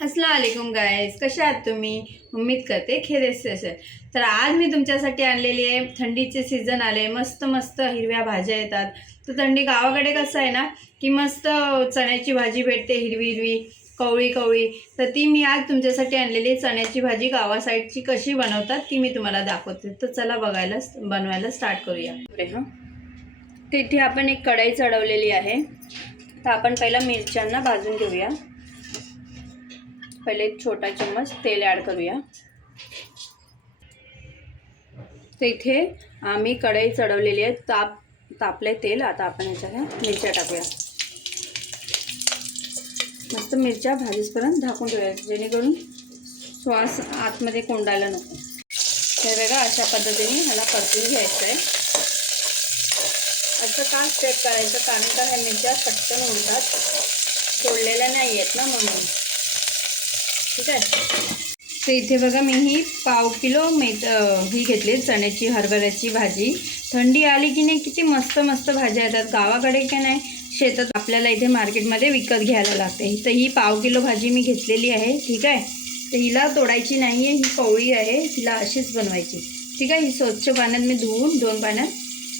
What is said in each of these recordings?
अस्सलाम वालेकुम गाइस, कशा आहात तुम्ही? उम्मीद करते खैरियत से असेल. तर आज मी तुमच्यासाठी आणलेली आहे. थंडीचे सीझन आले, मस्त मस्त हिरव्या भाज्या येतात. तर थंडी गावाकडे कसं आहे ना की मस्त चण्याची भाजी भेटते, हिरवी हिरवी कवळी कवळी. तर ती मी आज तुमच्यासाठी आणलेली चण्याची भाजी गावा साईडची कशी बनवतात ती मी तुम्हाला दाखवते. तर चला बनवायला स्टार्ट करूया. हां, तिथे आपण एक कढई चढवलेली आहे. तर आपण पहिला मिरच्यांना भाजून घेऊया. पहिले एक छोटा चम्मच तेल ॲड करूया. तर इथे आम्ही कढई चढवलेली आहे. तापले तेल. आता आपण ह्याच्यात मिरच्या टाकूया. मस्त मिरच्या भाजीपर्यंत झाकून ठेवूया, जेणेकरून श्वास आतमध्ये कोंडायला नको. हे बघा, अशा पद्धतीने ह्याला परतून घ्यायचं आहे. असं का स्टेप करायचं, कारण का ह्या मिरच्या पटकन उडतात, सोडलेल्या नाही आहेत ना, म्हणून. ठीक आहे. तर इथे बघा, मी ही पाव किलो ही घेतली चण्याची हरभऱ्याची भाजी. थंडी आली की नाही किती मस्त मस्त भाज्या येतात. गावाकडे का नाही, शेतात आपल्याला इथे मार्केटमध्ये विकत घ्यायला लागते. तर ही पाव किलो भाजी मी घेतलेली आहे. ठीक आहे. तर हिला तोडायची नाही आहे, ही कवळी आहे, हिला अशीच बनवायची. ठीक आहे. ही स्वच्छ पाण्यात मी धुवून 2 पाण्यात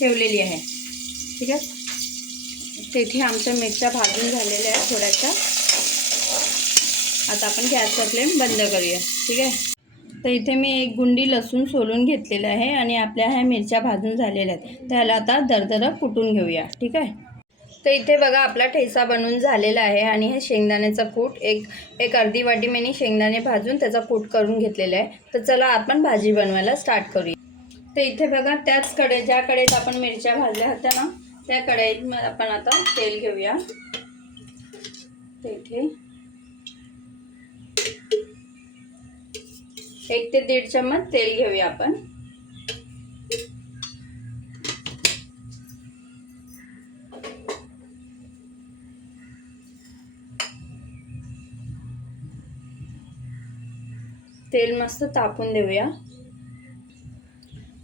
ठेवलेली आहे. ठीक आहे. तेथे आमच्या मिरच्या भाजून झालेल्या आहेत थोड्याशा. आता आपण गॅसचा फ्लेम बंद करूया. ठीक आहे. तर इथे मी 1 गुंडी लसूण सोलून घेतलेलं आहे आणि आपल्या ह्या मिरच्या भाजून झालेल्या आहेत. त्याला आता दरदरं कुटून घेऊया. ठीक आहे. तर इथे बघा, आपला ठेचा बनवून झालेला आहे आणि हे शेंगदाण्याचा कूट एक अर्धी वाटी मी शेंगदाणे भाजून त्याचा कूट करून घेतलेला आहे. तर चला आपण भाजी बनवायला स्टार्ट करूया. तर इथे बघा, त्याच ज्या कढईत आपण मिरच्या भाजल्या होत्या ना, त्या कढईत आपण आता तेल घेऊया. तर इथे 1 ते 1.5 चम्मच तेल घेऊया आपण. तेल मस्त तापून देऊया.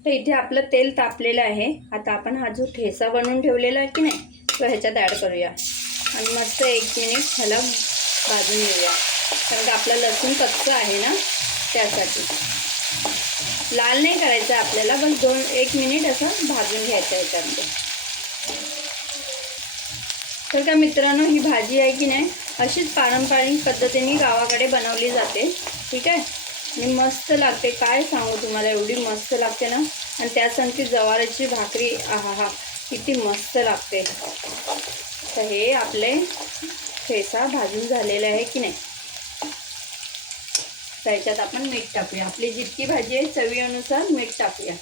तर इथे आपलं तेल तापलेलं आहे. आता आपण हा जो ठेचा बनवून ठेवलेला आहे की नाही, तो ह्याच्यात ॲड करूया आणि मस्त 1 मिनिट ह्याला भाजून घेऊया. कारण की आपलं लसूण कच्चं आहे ना, त्यासाठी. लाल नाही करायचं आपल्याला, बस 1 मिनिट असं भाजून घ्यायचं ह्याच्यामध्ये. तर का मित्रांनो, ही भाजी आहे की नाही, अशीच पारंपरिक पद्धतीने गावाकडे बनवली जाते. ठीक आहे. आणि मस्त लागते, काय सांगू तुम्हाला, एवढी मस्त लागते ना. आणि त्यासाठी ज्वारीची भाकरी, आहा, किती मस्त लागते. तर हे आपले ठेचा भाजून झालेले आहे की नाही. त्याच्यात आपण मीठ टाकूया. आपली जितकी भाजी आहे चवीनुसार मीठ टाकूया.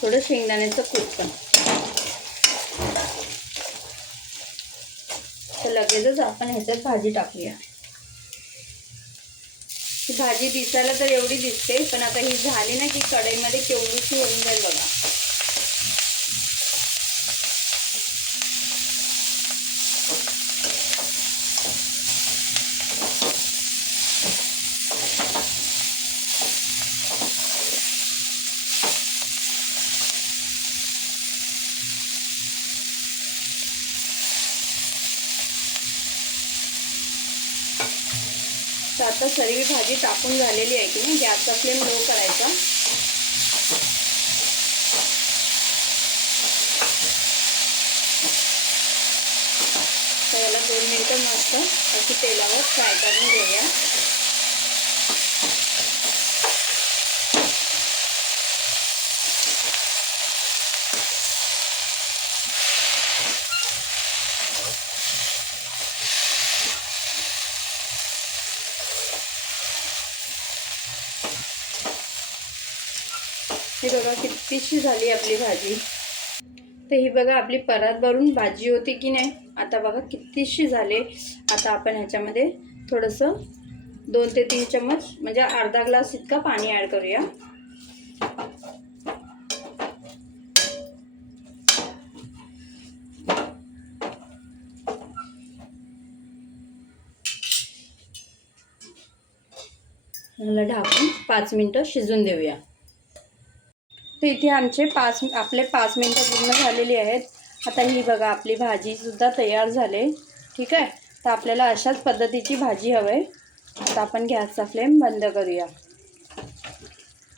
थोडं शेंगदाण्याचं कूट पण. तर लगेचच आपण ह्याच्यात भाजी टाकूया. ही भाजी दिसायला तर एवढी दिसते, पण आता ही झाली ना की कढईमध्ये केवढीशी होऊन जाईल बघा. तर आता सर्व भाजी टाकून झालेली आहे की नाही, गॅसचा फ्लेम लो करायचा. तर याला 2 मिनिटं मस्त अशी तेलावर फ्राय करून घेऊया. हे बघा, कितीशी झाली आपली भाजी. तर ही बघा, आपली परात भरून भाजी होती की नाही, आता बघा कितीशी झाले. आता आपण ह्याच्यामध्ये थोडंसं 2 ते 3 चम्मच म्हणजे अर्धा ग्लास इतका पाणी ॲड करूया. ह्याला ढाकून 5 मिनिटं शिजून देऊया. तर इथे आपले 5 मिनटं पूर्ण झालेली आहेत. आता ही बघा आपली भाजीसुद्धा तयार झाले. ठीक आहे, तर आपल्याला अशाच पद्धतीची भाजी हवी आहे. आता आपण गॅसचा फ्लेम बंद करूया.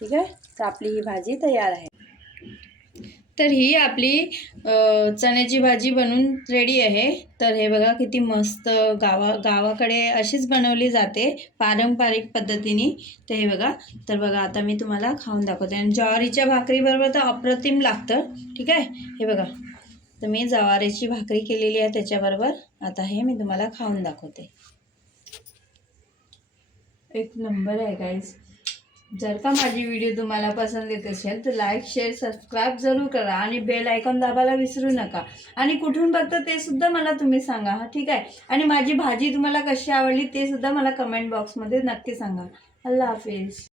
ठीक आहे, तर आपली ही भाजी तयार आहे. तर ही आपली चण्याची भाजी बनून रेडी आहे. तर हे बघा किती मस्त गावाकडे अशीच बनवली जाते पारंपरिक पद्धतीने. तर हे बघा, तर बघा आता मी तुम्हाला खाऊन दाखवते. आणि ज्वारीच्या भाकरीबरोबर तर अप्रतिम लागतं. ठीक आहे, हे बघा, तर मी ज्वारीची भाकरी केलेली आहे त्याच्याबरोबर. आता हे मी तुम्हाला खाऊन दाखवते. एक नंबर आहे गाईज. जर का माझी व्हिडिओ तुम्हाला पसंत येत असेल तर लाईक, शेअर, सबस्क्राईब जरूर करा आणि बेल आयकॉन दाबायला विसरू नका. आणि कुठून बघता ते सुद्धा मला तुम्ही सांगा. ठीक आहे, आणि माझी भाजी तुम्हाला कशी आवडली ते सुद्धा मला कमेंट बॉक्समध्ये नक्की सांगा. अल्लाह हाफिज.